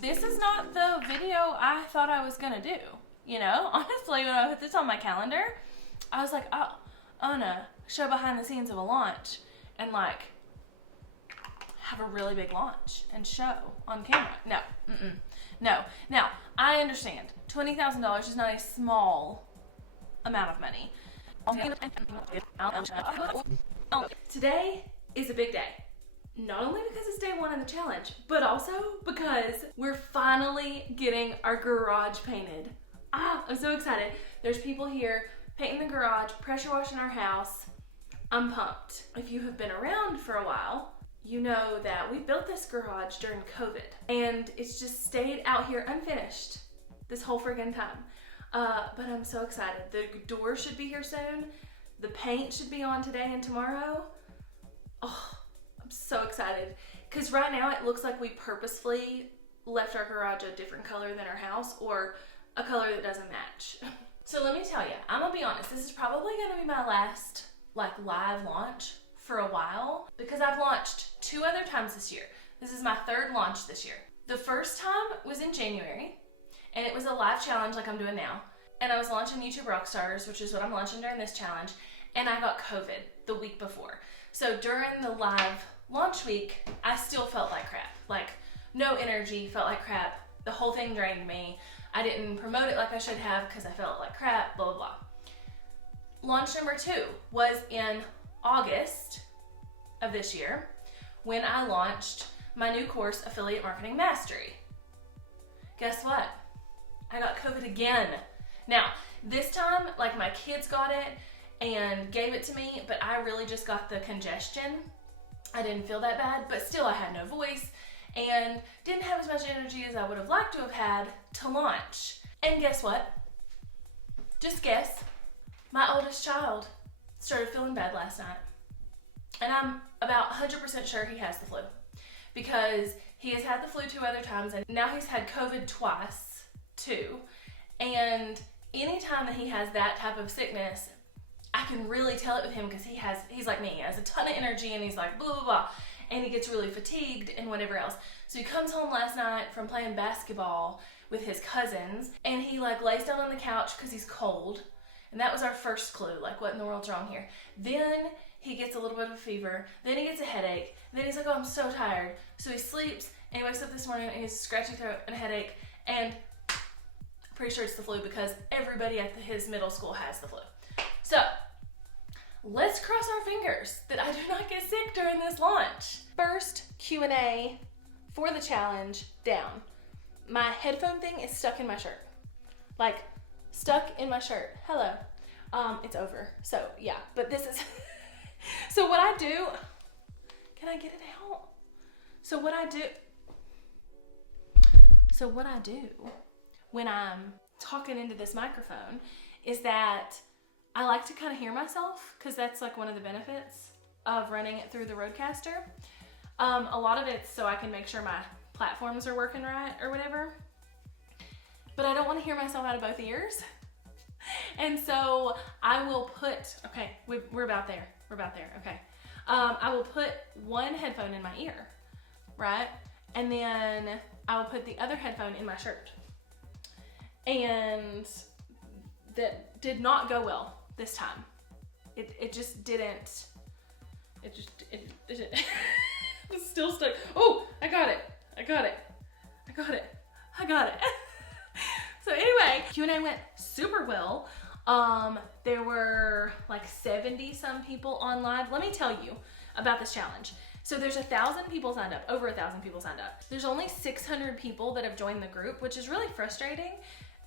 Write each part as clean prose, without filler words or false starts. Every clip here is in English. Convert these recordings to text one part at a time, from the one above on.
this is not the video I thought I was gonna do. You know, honestly, when I put this on my calendar, I was like, oh, I wanna show behind the scenes of a launch and like have a really big launch and show on camera. No. Now, I understand $20,000 is not a small amount of money. Today is a big day. Not only because it's day one in the challenge, but also because we're finally getting our garage painted. I'm so excited. There's people here painting the garage, pressure washing our house. I'm pumped. If you have been around for a while, you know that we built this garage during COVID and it's just stayed out here unfinished this whole friggin' time. But I'm so excited. The door should be here soon. The paint should be on today and tomorrow. Oh, I'm so excited. Because right now it looks like we purposefully left our garage a different color than our house or a color that doesn't match. So let me tell you, I'm gonna be honest, this is probably gonna be my last live launch for a while because I've launched 2 other times this year. This is my 3rd launch this year. The first time was in January and it was a live challenge like I'm doing now. And I was launching YouTube Rockstars, which is what I'm launching during this challenge. And I got COVID the week before. So during the live launch week, I still felt like crap. Like no energy, felt like crap. The whole thing drained me. I didn't promote it like I should have because I felt like crap, blah, blah, blah. Launch number 2 was in August of this year when I launched my new course, Affiliate Marketing Mastery. Guess what? I got COVID again. Now, this time, like my kids got it and gave it to me, but I really just got the congestion. I didn't feel that bad, but still I had no voice and didn't have as much energy as I would have liked to have had to launch. And guess what? Just guess. My oldest child started feeling bad last night. And I'm about 100% sure he has the flu because he has had the flu 2 other times and now he's had COVID twice too. And anytime that he has that type of sickness, I can really tell it with him because he's like me, he has a ton of energy and he's like blah, blah, blah. And he gets really fatigued and whatever else. So he comes home last night from playing basketball with his cousins and he like lays down on the couch because he's cold. And that was our first clue, like what in the world's wrong here? Then he gets a little bit of a fever, then he gets a headache, then he's like, oh, I'm so tired. So he sleeps and he wakes up this morning and he has a scratchy throat and a headache and I'm pretty sure it's the flu because everybody at his middle school has the flu. So let's cross our fingers that I do not get sick during this launch. First Q&A for the challenge down. My headphone thing is stuck in my shirt. Like, stuck in my shirt. Hello. It's over. So yeah, but this is, so what I do, can I get it out? So what I do when I'm talking into this microphone is that I like to kind of hear myself because that's like one of the benefits of running it through the Rodecaster. A lot of it's so I can make sure my platforms are working right or whatever. But I don't want to hear myself out of both ears. And so I will put, okay, we're about there. Okay. I will put one headphone in my ear, right? And then I will put the other headphone in my shirt. And that did not go well this time. It just didn't, it's still stuck. Oh, I got it. So anyway, Q&A went super well. There were like 70 some people on live. Let me tell you about this challenge. So there's 1,000 people signed up, over 1,000 people signed up. There's only 600 people that have joined the group, which is really frustrating.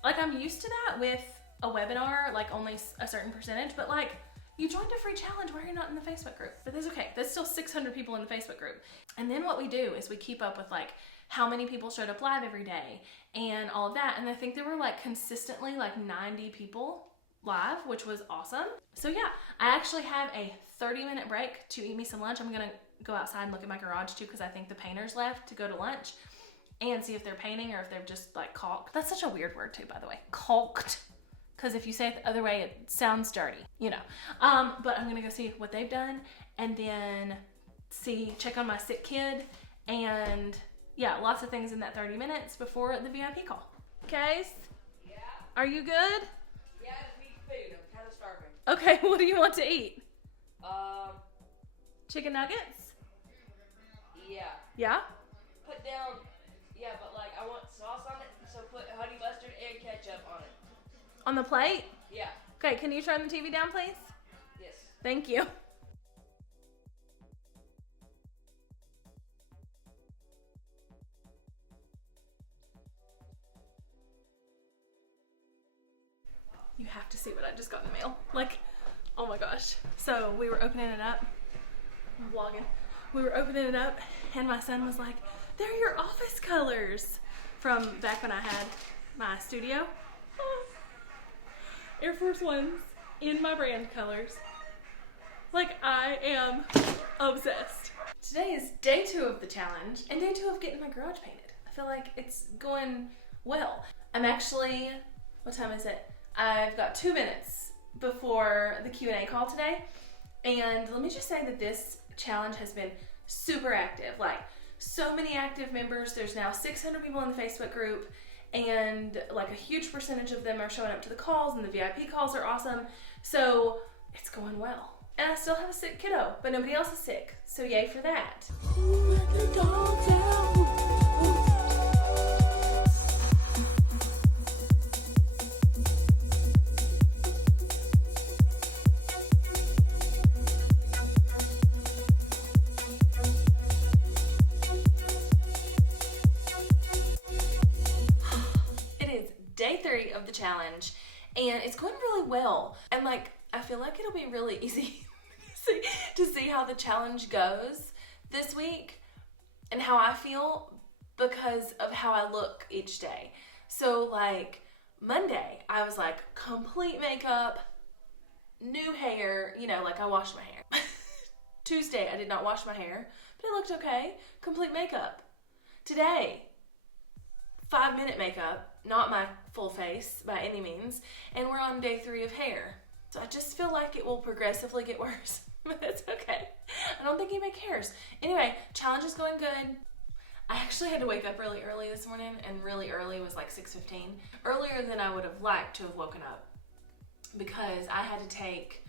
Like I'm used to that with a webinar, like only a certain percentage, but like you joined a free challenge, why are you not in the Facebook group? But that's okay, that's still 600 people in the Facebook group. And then what we do is we keep up with like how many people showed up live every day and all of that. And I think there were like consistently like 90 people live, which was awesome. So yeah, I actually have a 30-minute break to eat me some lunch. I'm gonna go outside and look at my garage too because I think the painters left to go to lunch and see if they're painting or if they're just like caulked. That's such a weird word too, by the way, caulked. Because if you say it the other way, it sounds dirty, you know. But I'm gonna go see what they've done and then check on my sick kid and yeah, lots of things in that 30 minutes before the VIP call. Case? Yeah? Are you good? Yeah, I just need food. I'm kind of starving. Okay, what do you want to eat? Chicken nuggets? Yeah. Yeah? Put down, yeah, but like I want sauce on it, so put honey mustard and ketchup on it. On the plate? Yeah. Okay, can you turn the TV down, please? Yes. Thank you. You have to see what I just got in the mail. Like, oh my gosh. So we were opening it up. I'm vlogging. We were opening it up and my son was like, they're your office colors from back when I had my studio. Air Force Ones in my brand colors. Like, I am obsessed. Today is day 2 of the challenge and day 2 of getting my garage painted. I feel like it's going well. I'm actually, what time is it? I've got 2 minutes before the Q&A call today. And let me just say that this challenge has been super active. Like, so many active members. There's now 600 people in the Facebook group, and like a huge percentage of them are showing up to the calls, and the VIP calls are awesome. So it's going well. And I still have a sick kiddo, but nobody else is sick. So yay for that. Day 3 of the challenge, and it's going really well. And like, I feel like it'll be really easy to see how the challenge goes this week and how I feel because of how I look each day. So like Monday, I was like complete makeup, new hair, you know, like I washed my hair. Tuesday, I did not wash my hair, but it looked okay, complete makeup. Today, 5-minute makeup, not my full face by any means, and we're on day 3 of hair. So I just feel like it will progressively get worse, but it's okay. I don't think anybody cares. Anyway, challenge is going good. I actually had to wake up really early this morning, and really early was like 6:15. Earlier than I would have liked to have woken up, because I had to take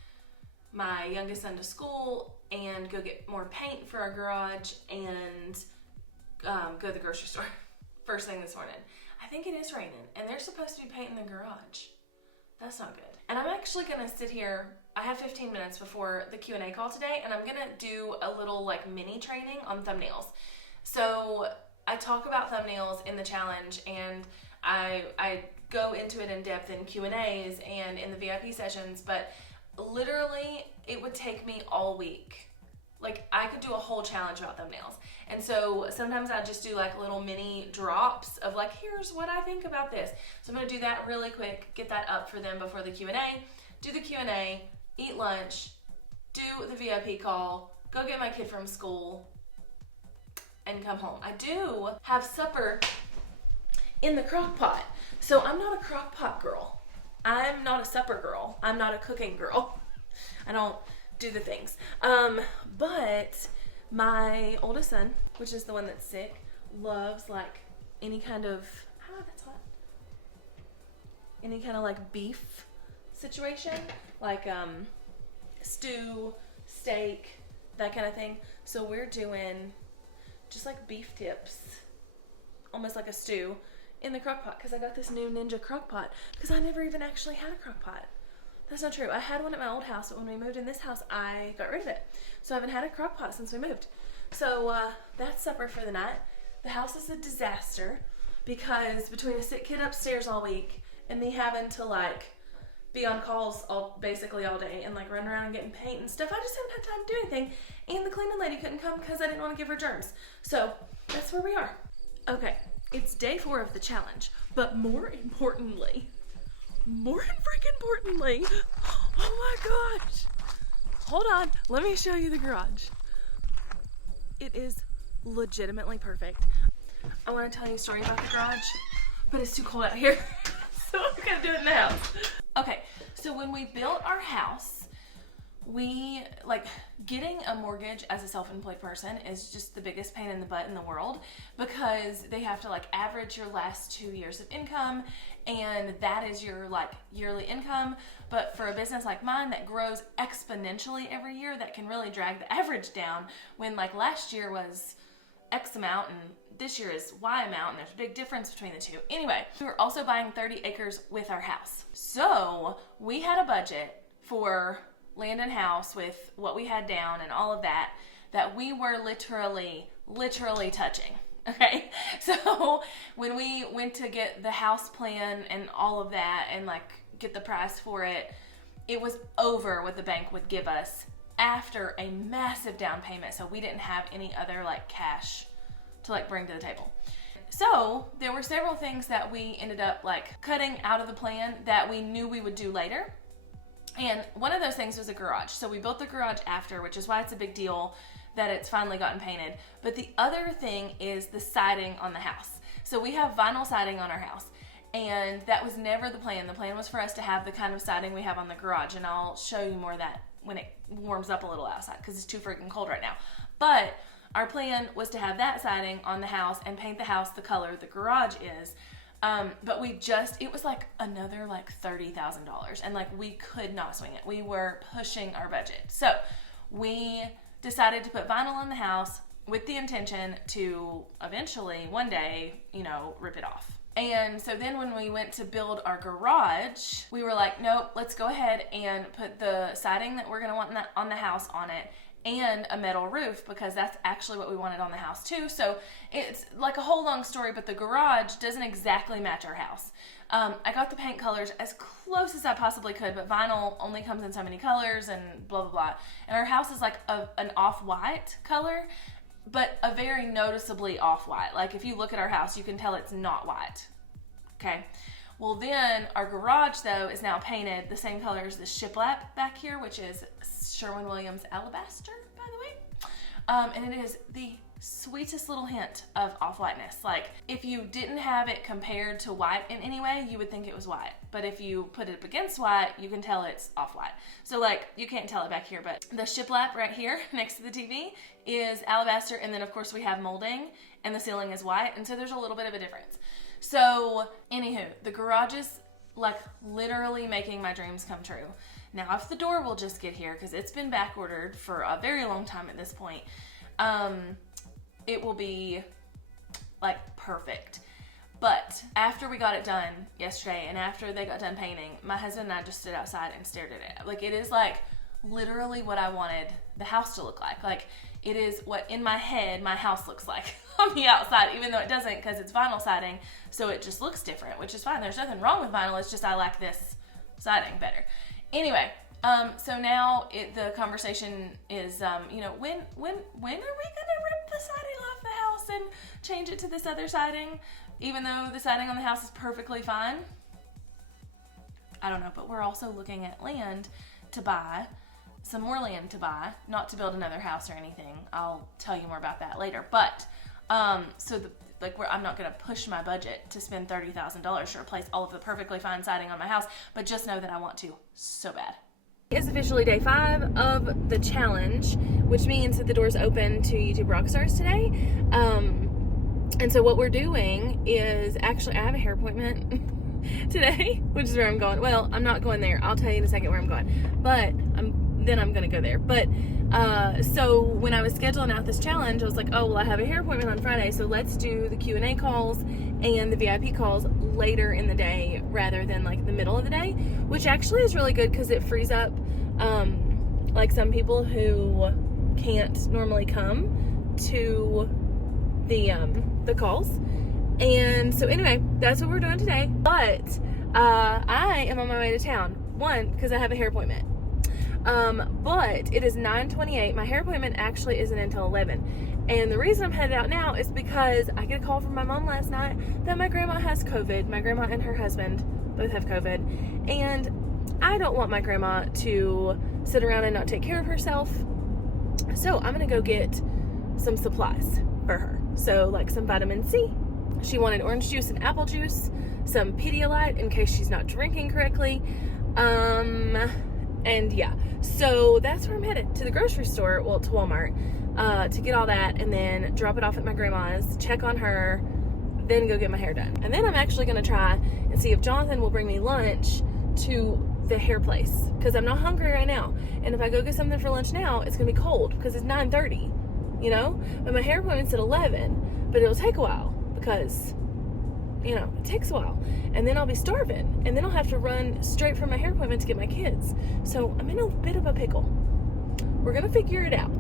my youngest son to school and go get more paint for our garage and go to the grocery store first thing this morning. I think it is raining, and they're supposed to be painting the garage. That's not good. And I'm actually gonna sit here. I have 15 minutes before the Q&A call today, and I'm gonna do a little like mini training on thumbnails. So I talk about thumbnails in the challenge, and I go into it in depth in Q&As and in the VIP sessions, but literally it would take me all week. Like, I could do a whole challenge about thumbnails. And so sometimes I just do like little mini drops of like, here's what I think about this. So I'm gonna do that really quick, get that up for them before the Q&A, do the Q&A, eat lunch, do the VIP call, go get my kid from school, and come home. I do have supper in the crock pot. So I'm not a crock pot girl. I'm not a supper girl. I'm not a cooking girl. I don't do the things. But my oldest son, which is the one that's sick, loves like any kind of, that's hot. Any kind of like beef situation, like stew, steak, that kind of thing. So we're doing just like beef tips, almost like a stew, in the crock pot, because I got this new Ninja crock pot, because I never even actually had a crock pot. That's not true. I had one at my old house, but when we moved in this house, I got rid of it. So I haven't had a crock pot since we moved. So that's supper for the night. The house is a disaster, because between a sick kid upstairs all week and me having to like be on calls basically all day and like run around and getting paint and stuff, I just haven't had time to do anything. And the cleaning lady couldn't come because I didn't want to give her germs. So that's where we are. Okay, it's day 4 of the challenge, but more importantly, oh my gosh, hold on, let me show you the garage. It is legitimately perfect. I want to tell you a story about the garage, but it's too cold out here, so I'm gonna do it in the house. Okay, so when we built our house, getting a mortgage as a self-employed person is just the biggest pain in the butt in the world, because they have to average your last 2 years of income, and that is your yearly income. But for a business like mine that grows exponentially every year, that can really drag the average down, when last year was X amount and this year is Y amount, and there's a big difference between the two. Anyway, we were also buying 30 acres with our house. So we had a budget for land and house with what we had down and all of that we were literally touching. Okay, so when we went to get the house plan and all of that and get the price for it, it was over what the bank would give us after a massive down payment. So we didn't have any other cash to bring to the table. So there were several things that we ended up cutting out of the plan that we knew we would do later. And one of those things was a garage. So we built the garage after, which is why it's a big deal that it's finally gotten painted. But the other thing is the siding on the house. So we have vinyl siding on our house, and that was never the plan. The plan was for us to have the kind of siding we have on the garage, and I'll show you more of that when it warms up a little outside because it's too freaking cold right now. But our plan was to have that siding on the house and paint the house the color the garage is. But it was another $30,000, and we could not swing it. We were pushing our budget. So we decided to put vinyl on the house with the intention to eventually one day, rip it off. And so then when we went to build our garage, we were like, nope, let's go ahead and put the siding that we're going to want on the house on it, and a metal roof, because that's actually what we wanted on the house too. So it's a whole long story, but the garage doesn't exactly match our house. I got the paint colors as close as I possibly could, but vinyl only comes in so many colors and blah, blah, blah. And our house is an off-white color, but a very noticeably off-white. If you look at our house, you can tell it's not white. Okay. Well, then our garage, though, is now painted the same color as the shiplap back here, which is Sherwin-Williams alabaster, by the way. And it is the sweetest little hint of off-whiteness. If you didn't have it compared to white in any way, you would think it was white. But if you put it up against white, you can tell it's off-white. So, you can't tell it back here, but the shiplap right here next to the TV is alabaster. And then, of course, we have molding, and the ceiling is white. And so there's a little bit of a difference. So, anywho, the garage is literally making my dreams come true. Now, if the door will just get here, because it's been back ordered for a very long time at this point, it will be perfect. But after we got it done yesterday, and after they got done painting, my husband and I just stood outside and stared at it. It is literally what I wanted the house to look like. It is what in my head my house looks like on the outside, even though it doesn't, because it's vinyl siding, so it just looks different, which is fine. There's nothing wrong with vinyl. It's just I like this siding better. Anyway, so now the conversation is, when are we gonna rip the siding off the house and change it to this other siding, even though the siding on the house is perfectly fine? I don't know, but we're also looking at land to buy. Some more land to buy, not to build another house or anything. I'll tell you more about that later. But I'm not gonna push my budget to spend $30,000 to replace all of the perfectly fine siding on my house, but just know that I want to so bad. It's officially day 5 of the challenge, which means that the door's open to YouTube Rockstars today. And so what we're doing is, actually, I have a hair appointment today, which is where I'm going. Well, I'm not going there. I'll tell you in a second where I'm going, but I'm gonna go there. But so when I was scheduling out this challenge, I was like, oh well, I have a hair appointment on Friday, so let's do the Q&A calls and the VIP calls later in the day rather than the middle of the day, which actually is really good because it frees up some people who can't normally come to the calls. And so anyway, that's what we're doing today. But I am on my way to town. One, because I have a hair appointment. But it is 9:28. My hair appointment actually isn't until 11. And the reason I'm headed out now is because I get a call from my mom last night that my grandma has COVID. My grandma and her husband both have COVID. And I don't want my grandma to sit around and not take care of herself. So I'm going to go get some supplies for her. So some vitamin C. She wanted orange juice and apple juice, some Pedialyte in case she's not drinking correctly. And yeah, so that's where I'm headed, to the grocery store, well, to Walmart, to get all that, and then drop it off at my grandma's, check on her, then go get my hair done. And then I'm actually gonna try and see if Jonathan will bring me lunch to the hair place, because I'm not hungry right now. And if I go get something for lunch now, it's gonna be cold because it's 9:30, you know? But my hair appointment's at 11, but it'll take a while because, you know, it takes a while. And then I'll be starving, and then I'll have to run straight from my hair appointment to get my kids. So I'm in a bit of a pickle. We're gonna figure it out.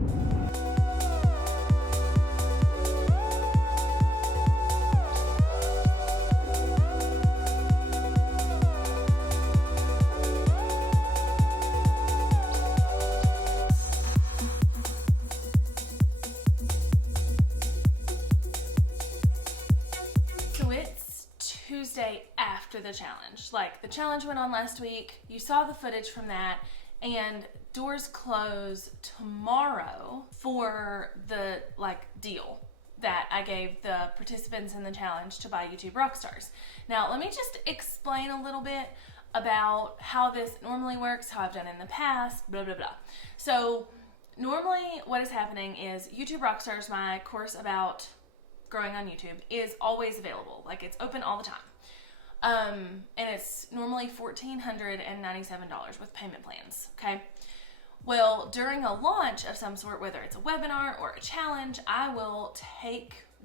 Tuesday after the challenge. Like, the challenge went on last week. You saw the footage from that, and doors close tomorrow for the deal that I gave the participants in the challenge to buy YouTube Rockstars. Now, let me just explain a little bit about how this normally works, how I've done in the past, blah, blah, blah. So, normally what is happening is YouTube Rockstars, my course about growing on YouTube, is always available. Like, it's open all the time. And it's normally $1,497 with payment plans, okay? Well, during a launch of some sort, whether it's a webinar or a challenge, I will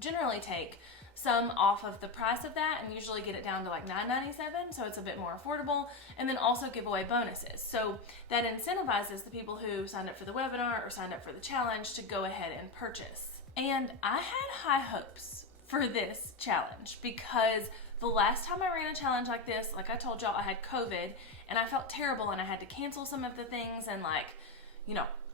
generally take some off of the price of that and usually get it down to like $9.97, so it's a bit more affordable, and then also give away bonuses. So that incentivizes the people who signed up for the webinar or signed up for the challenge to go ahead and purchase. And I had high hopes for this challenge because the last time I ran a challenge like this, like I told y'all, I had COVID and I felt terrible and I had to cancel some of the things and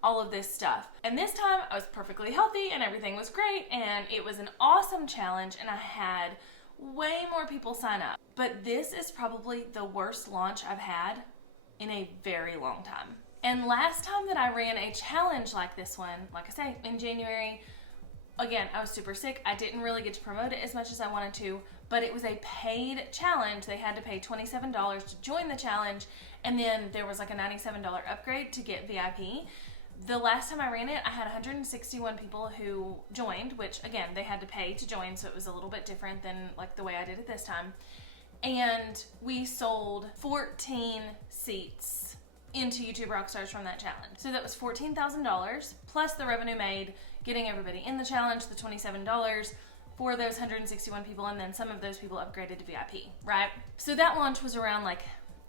all of this stuff. And this time I was perfectly healthy and everything was great and it was an awesome challenge and I had way more people sign up. But this is probably the worst launch I've had in a very long time. And last time that I ran a challenge like this one, like I say, in January, again, I was super sick. I didn't really get to promote it as much as I wanted to, but it was a paid challenge. They had to pay $27 to join the challenge, and then there was like a $97 upgrade to get VIP. The last time I ran it, I had 161 people who joined, which again, they had to pay to join, so it was a little bit different than like the way I did it this time. And we sold 14 seats into YouTube Rockstars from that challenge. So that was $14,000 plus the revenue made getting everybody in the challenge, the $27 for those 161 people, and then some of those people upgraded to VIP, right? So that launch was around like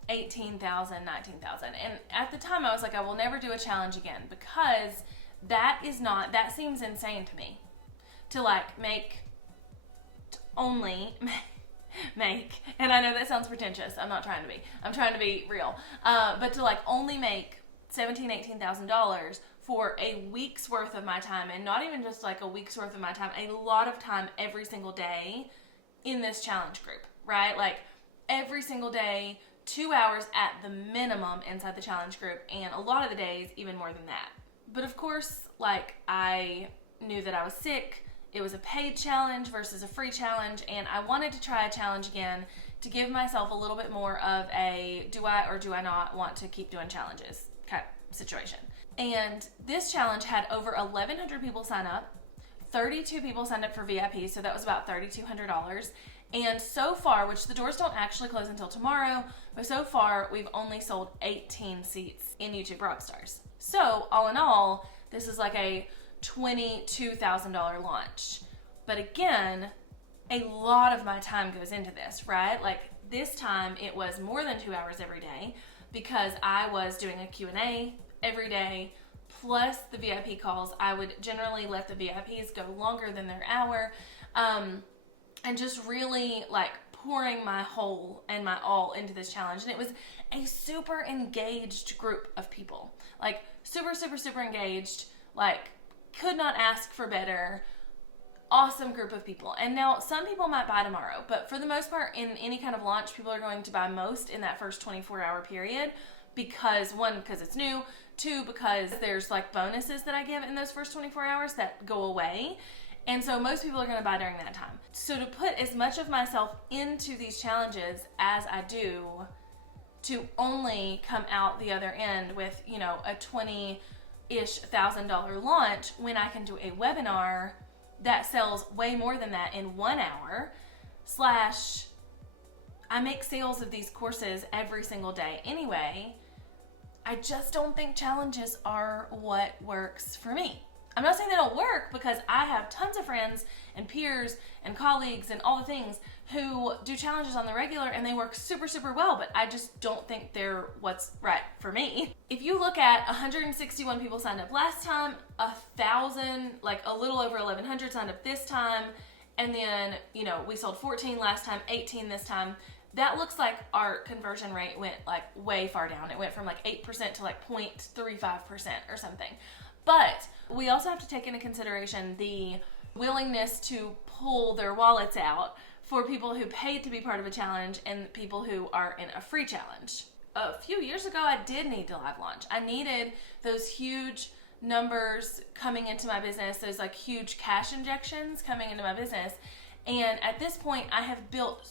18,000, 19,000. And at the time I was like, I will never do a challenge again because that seems insane to me to only make, and I know that sounds pretentious, I'm trying to be real, but to only make $17,000, $18,000 for a week's worth of my time, and not even just like a week's worth of my time, a lot of time every single day in this challenge group, right? Like every single day, 2 hours at the minimum inside the challenge group, and a lot of the days even more than that. But of course, I knew that I was sick. It was a paid challenge versus a free challenge, and I wanted to try a challenge again to give myself a little bit more of a do I or do I not want to keep doing challenges kind of situation. And this challenge had over 1,100 people sign up. 32 people signed up for VIP, so that was about $3,200. And so far, which the doors don't actually close until tomorrow, but so far we've only sold 18 seats in YouTube Rockstars. So all in all, this is like a $22,000 launch. But again, a lot of my time goes into this, right? Like this time it was more than 2 hours every day because I was doing a Q&A every day, plus the VIP calls. I would generally let the VIPs go longer than their hour, and just really pouring my whole and my all into this challenge. And it was a super engaged group of people, super, super, super engaged, could not ask for better. Awesome group of people. And now some people might buy tomorrow, but for the most part in any kind of launch, people are going to buy most in that first 24-hour period because because it's new, two, because there's bonuses that I give in those first 24 hours that go away. And so most people are going to buy during that time. So to put as much of myself into these challenges as I do to only come out the other end with, you know, a $20,000 launch when I can do a webinar that sells way more than that in 1 hour, / I make sales of these courses every single day anyway. I just don't think challenges are what works for me. I'm not saying they don't work, because I have tons of friends and peers and colleagues and all the things who do challenges on the regular, and they work super, super well, but I just don't think they're what's right for me. If you look at 161 people signed up last time, 1,000, like a little over 1,100 signed up this time, and then, you know, we sold 14 last time, 18 this time. That looks like our conversion rate went like way far down. It went from like 8% to like 0.35% or something. But we also have to take into consideration the willingness to pull their wallets out for people who paid to be part of a challenge and people who are in a free challenge. A few years ago, I did need to live launch. I needed those huge numbers coming into my business, those like huge cash injections coming into my business. And at this point, I have built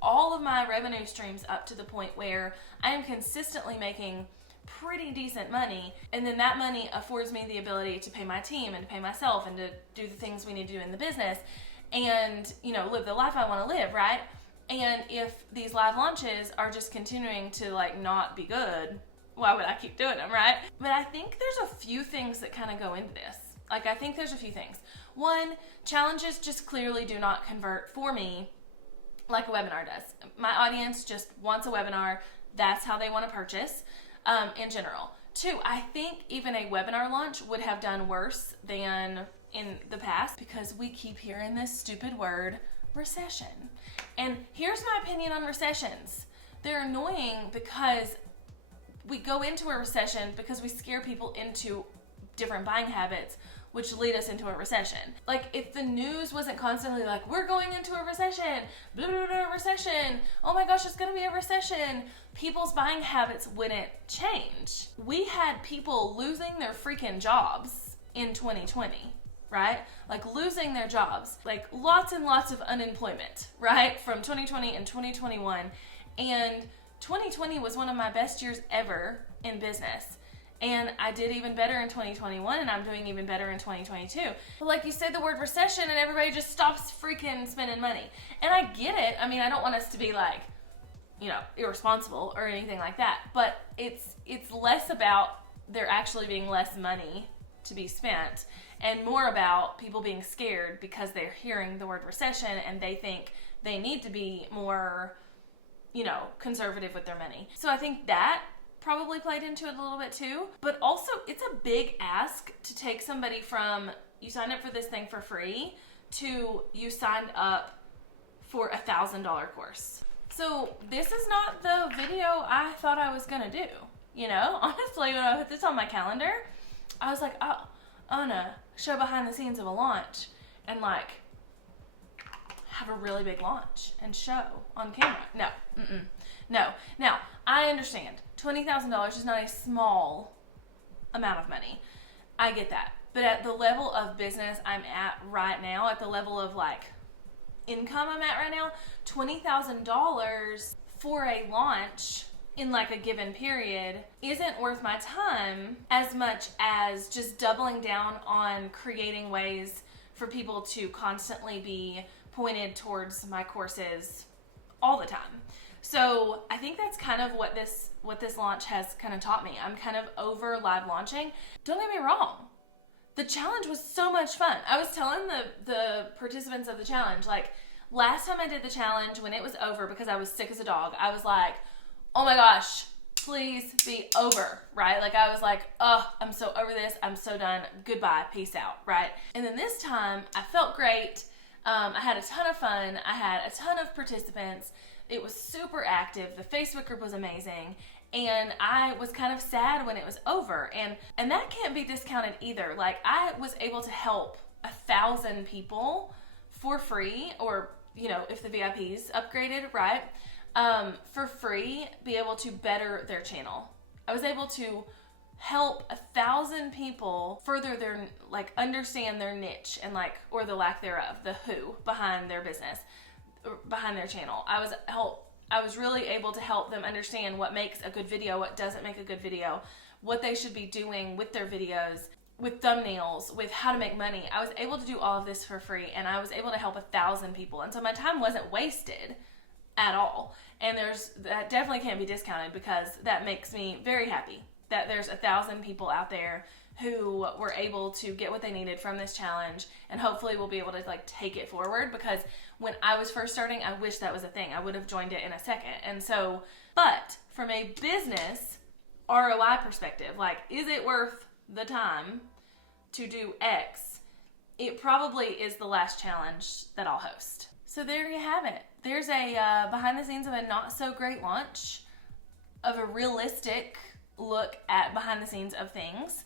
all of my revenue streams up to the point where I am consistently making pretty decent money, and then that money affords me the ability to pay my team and to pay myself and to do the things we need to do in the business and, you know, live the life I want to live, right? And if these live launches are just continuing to like not be good, why would I keep doing them, right? But I think there's a few things that kind of go into this. Like, I think there's a few things. One, challenges just clearly do not convert for me like a webinar does. My audience just wants a webinar. That's how they want to purchase. In general. Two, I think even a webinar launch would have done worse than in the past, because we keep hearing this stupid word, recession. And here's my opinion on recessions. They're annoying because we go into a recession because we scare people into different buying habits, which lead us into a recession. Like, if the news wasn't constantly like, we're going into a recession, blah, blah, blah, recession, oh my gosh, it's gonna be a recession, people's buying habits wouldn't change. We had people losing their freaking jobs in 2020, right? Like, losing their jobs, like lots and lots of unemployment, right? From 2020 and 2021. And 2020 was one of my best years ever in business. And I did even better in 2021, and I'm doing even better in 2022. But like, you say the word recession and everybody just stops freaking spending money. And I get it. I mean, I don't want us to be like, you know, irresponsible or anything like that. But it's less about there actually being less money to be spent and more about people being scared because they're hearing the word recession and they think they need to be more, you know, conservative with their money. So I think that probably played into it a little bit too. But also, it's a big ask to take somebody from you signed up for this thing for free to you signed up for $1,000 course. So this is not the video I thought I was gonna do. You know, honestly, when I put this on my calendar, I was like, oh, I'm gonna show behind the scenes of a launch and like have a really big launch and show on camera. No. Now, I understand $20,000 is not a small amount of money. I get that. But at the level of business I'm at right now, at the level of like income I'm at right now, $20,000 for a launch in like a given period isn't worth my time as much as just doubling down on creating ways for people to constantly be pointed towards my courses all the time. So I think that's kind of what this launch has kind of taught me. I'm kind of over live launching. Don't get me wrong. The challenge was so much fun. I was telling the participants of the challenge, like, last time I did the challenge, when it was over, because I was sick as a dog, I was like, oh my gosh, please be over, right? Like, I was like, oh, I'm so over this. I'm so done. Goodbye. Peace out, right? And then this time, I felt great. I had a ton of fun. I had a ton of participants. It was super active. The Facebook group was amazing. And I was kind of sad when it was over. And that can't be discounted either. Like, I was able to help 1,000 people for free, or, you know, if the VIPs upgraded, right? For free, be able to better their channel. I was able to help 1,000 people further their, like, understand their niche and, like, or the lack thereof, the who behind their business, behind their channel. I was I was really able to help them understand what makes a good video, what doesn't make a good video, what they should be doing with their videos, with thumbnails, with how to make money. I was able to do all of this for free, and I was able to help 1,000 people. And so my time wasn't wasted at all. And that definitely can't be discounted, because that makes me very happy that there's 1,000 people out there who were able to get what they needed from this challenge, and hopefully will be able to like take it forward, because when I was first starting, I wish that was a thing. I would have joined it in a second. And so, but from a business ROI perspective, like, is it worth the time to do X? It probably is the last challenge that I'll host. So there you have it. There's a behind the scenes of a not so great launch, of a realistic look at behind the scenes of things,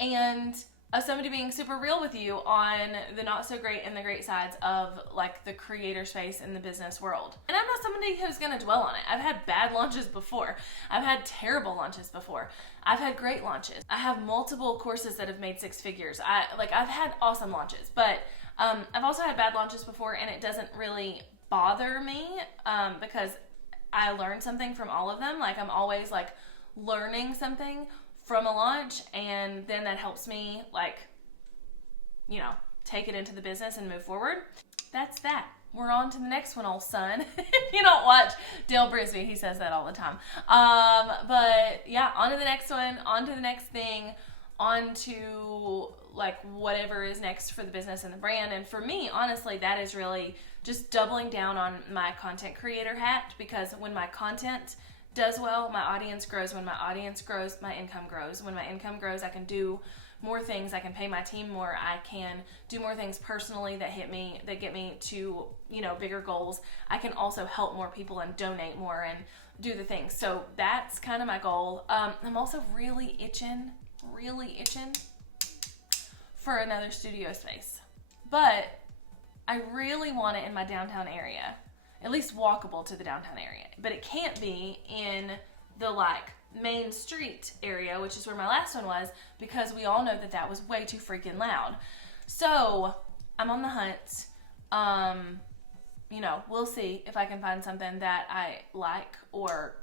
and of somebody being super real with you on the not so great and the great sides of like the creator space in the business world. And I'm not somebody who's gonna dwell on it. I've had bad launches before. I've had terrible launches before. I've had great launches. I have multiple courses that have made 6 figures. I've had awesome launches, but I've also had bad launches before, and it doesn't really bother me because I learned something from all of them. Like, I'm always like learning something from a launch, and then that helps me, like, you know, take it into the business and move forward. That's that. We're on to the next one, old son. If you don't watch Dale Brisby, he says that all the time. But yeah, on to the next one, on to the next thing, on to like whatever is next for the business and the brand. And for me, honestly, that is really just doubling down on my content creator hat, because when my content does well, my audience grows. When my audience grows, my income grows. When my income grows, I can do more things. I can pay my team more. I can do more things personally that get me to, you know, bigger goals. I can also help more people and donate more and do the things. So that's kind of my goal. I'm also really itching for another studio space, but I really want it in my downtown area. At least walkable to the downtown area. But it can't be in the like main street area, which is where my last one was, because we all know that that was way too freaking loud. So I'm on the hunt. You know, we'll see if I can find something that I like or,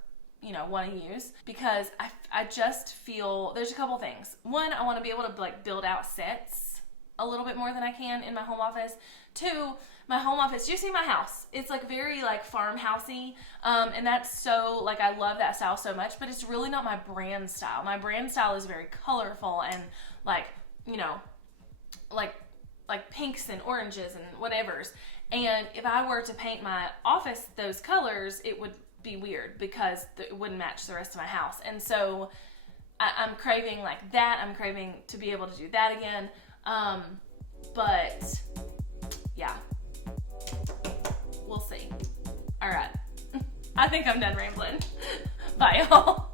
you know, want to use, because I just feel there's a couple things. One, I want to be able to like build out sets a little bit more than I can in my home office. Two, my home office, you see my house, it's like very like farmhousey, and that's so like, I love that style so much, but it's really not my brand style. My brand style is very colorful and like, you know, like pinks and oranges and whatevers. And if I were to paint my office those colors, it would be weird, because it wouldn't match the rest of my house. And so I'm craving like that. I'm craving to be able to do that again. But yeah, we'll see. All right. I think I'm done rambling. Bye, y'all.